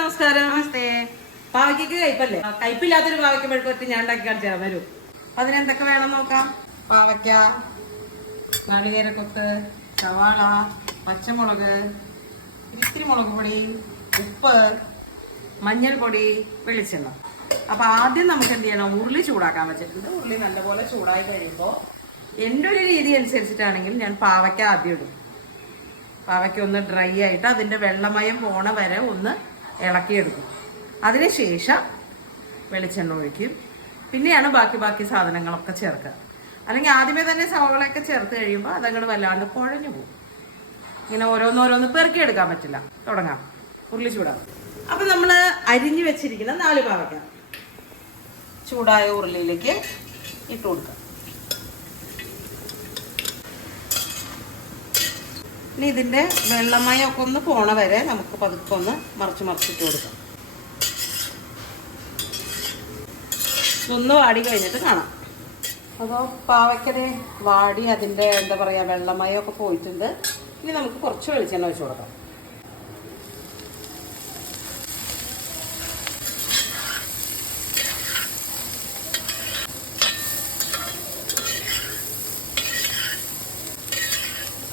നമസ്കാരം. നമസ്തേ. പാവയ്ക്ക് കയ്പല്ലേ? കയ്പില്ലാത്തൊരു പാവയ്ക്ക് മെഴുക്കുവരട്ടി ഞാൻ ഉണ്ടാക്കി കാണിച്ചാൽ വരും. അതിനെന്തൊക്കെ വേണം നോക്കാം? പാവയ്ക്ക നാളികേരക്കൊത്ത് സവാള പച്ചമുളക് ഇത്തിരി മുളക് പൊടി ഉപ്പ് മഞ്ഞൾപ്പൊടി വെളിച്ചെണ്ണ. അപ്പൊ ആദ്യം നമുക്ക് എന്ത് ചെയ്യണം? ഉരുളി ചൂടാക്കാൻ വെച്ചിട്ടുണ്ട്. ഉരുളി നല്ലപോലെ ചൂടായി കഴിയുമ്പോൾ എന്റെ ഒരു രീതി അനുസരിച്ചിട്ടാണെങ്കിൽ ഞാൻ പാവയ്ക്ക ആദ്യം ഇടും. പാവയ്ക്ക ഒന്ന് ഡ്രൈ ആയിട്ട് അതിന്റെ വെള്ളമയം പോണ വരെ ഒന്ന് ഇളക്കിയെടുക്കും. അതിനുശേഷം വെളിച്ചെണ്ണ ഒഴിക്കും. പിന്നെയാണ് ബാക്കി ബാക്കി സാധനങ്ങളൊക്കെ ചേർക്കുക. അല്ലെങ്കിൽ ആദ്യമേ തന്നെ സവളയൊക്കെ ചേർത്ത് കഴിയുമ്പോൾ അതങ്ങോട്ട് വല്ലാണ്ട് കുഴഞ്ഞു പോകും. ഇങ്ങനെ ഓരോന്നോരോന്ന് പെറുക്കിയെടുക്കാൻ പറ്റില്ല. തുടങ്ങാം. ഉരുളി ചൂടാകും. അപ്പം നമ്മൾ അരിഞ്ഞു വെച്ചിരിക്കുന്ന നാല് പാവയ്ക്ക. ചൂടായ ഉരുളിയിലേക്ക് ഇട്ട് കൊടുക്കാം. ഇനി ഇതിന്റെ വെള്ളമയൊക്കെ ഒന്ന് പോണ വരെ നമുക്ക് പതുക്കെ ഒന്ന് മറിച്ച് മറിച്ചിട്ട് കൊടുക്കാം. ഒന്ന് വാടി കഴിഞ്ഞിട്ട് കാണാം. അപ്പോൾ പാവയ്ക്കടെ വാടി അതിന്റെ എന്താ പറയുക വെള്ളമയമൊക്കെ പോയിട്ടുണ്ട്. ഇനി നമുക്ക് കുറച്ച് വെളിച്ചെണ്ണ വെച്ച് കൊടുക്കാം.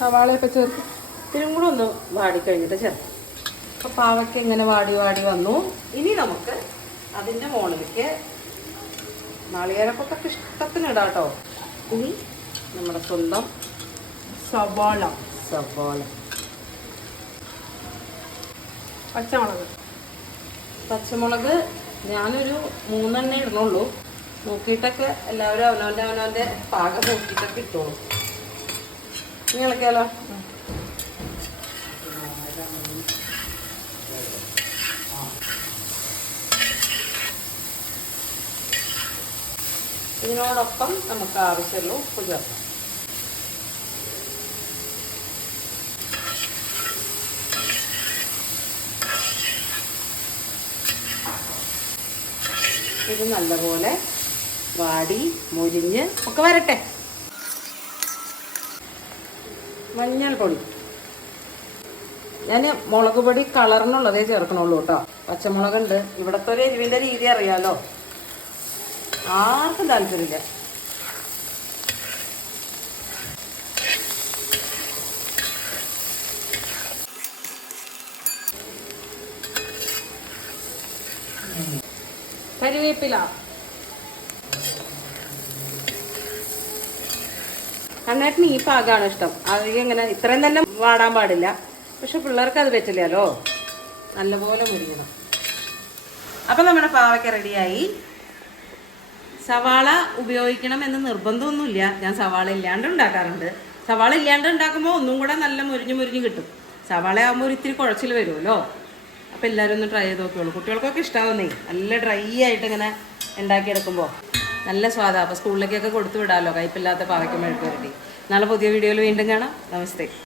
സവാളയൊക്കെ ചേർത്ത് ഇതിനും കൂടെ ഒന്ന് വാടി കഴിഞ്ഞിട്ട് ചേർക്കാം. അപ്പോൾ പാവയ്ക്ക് ഇങ്ങനെ വാടി വാടി വന്നു. ഇനി നമുക്ക് അതിന്റെ മുകളിലേക്ക് നാളികേരപ്പൊക്കെ ഇഷ്ടത്തിന് ഇടാട്ടോ. ഇനി നമ്മുടെ സ്വന്തം സവാള സവാള. പച്ചമുളക്. പച്ചമുളക് ഞാനൊരു മൂന്നെണ്ണേ ഇടണുള്ളൂ. നോക്കിയിട്ടൊക്കെ എല്ലാവരും അവനവന്റെ അവനവന്റെ പാകം നോക്കിയിട്ടൊക്കെ ഇട്ടോളൂ. ഇനി ഇതിനോടൊപ്പം നമുക്ക് ആവശ്യമുള്ള ഉപ്പ് ചേർക്കാം. ഇത് നല്ലപോലെ വാടി മുരിഞ്ഞ് ഒക്കെ വരട്ടെ. മഞ്ഞൾപ്പൊടി ഞാൻ മുളക് പൊടി കളറിനുള്ളതേ ചേർക്കണുള്ളൂ കേട്ടോ. പച്ചമുളകുണ്ട്. ഇവിടുത്തെ ഒരു എരിവിന്റെ രീതി അറിയാലോ. ആർക്കും താല്പര്യമില്ല. കരിവേപ്പില. കണ്ണേട്ടിന് ഈ പാകമാണ് ഇഷ്ടം. അത് ഇങ്ങനെ ഇത്രയും തന്നെ വാടാൻ പാടില്ല. പക്ഷെ പിള്ളേർക്ക് അത് പറ്റില്ലല്ലോ. നല്ലപോലെ മുരിയണം അപ്പം നമ്മുടെ പാവയ്ക്ക റെഡിയായി സവാള ഉപയോഗിക്കണം എന്ന് നിർബന്ധമൊന്നുമില്ല. ഞാൻ സവാള ഇല്ലാണ്ട് ഉണ്ടാക്കാറുണ്ട്. സവാള ഇല്ലാണ്ട് ഉണ്ടാക്കുമ്പോൾ ഒന്നും കൂടെ നല്ല മുരിഞ്ഞ് മുരിഞ്ഞ് കിട്ടും. സവാള ആകുമ്പോൾ ഒരു ഇത്തിരി കുഴച്ചിൽ വരുമല്ലോ. അപ്പോൾ എല്ലാവരും ഒന്ന് ട്രൈ ചെയ്ത് നോക്കിയോളൂ കുട്ടികൾക്കൊക്കെ ഇഷ്ടാവുന്നേ. നല്ല ഡ്രൈ ആയിട്ട് ഇങ്ങനെ ഉണ്ടാക്കിയെടുക്കുമ്പോൾ നല്ല സ്വാദാണ് അപ്പോൾ സ്കൂളിലേക്കൊക്കെ കൊടുത്തു വിടാമല്ലോ കയ്പില്ലാത്ത പാവയ്ക്ക നാളെ പുതിയ വീഡിയോയിൽ വീണ്ടും കാണാം. നമസ്തേ.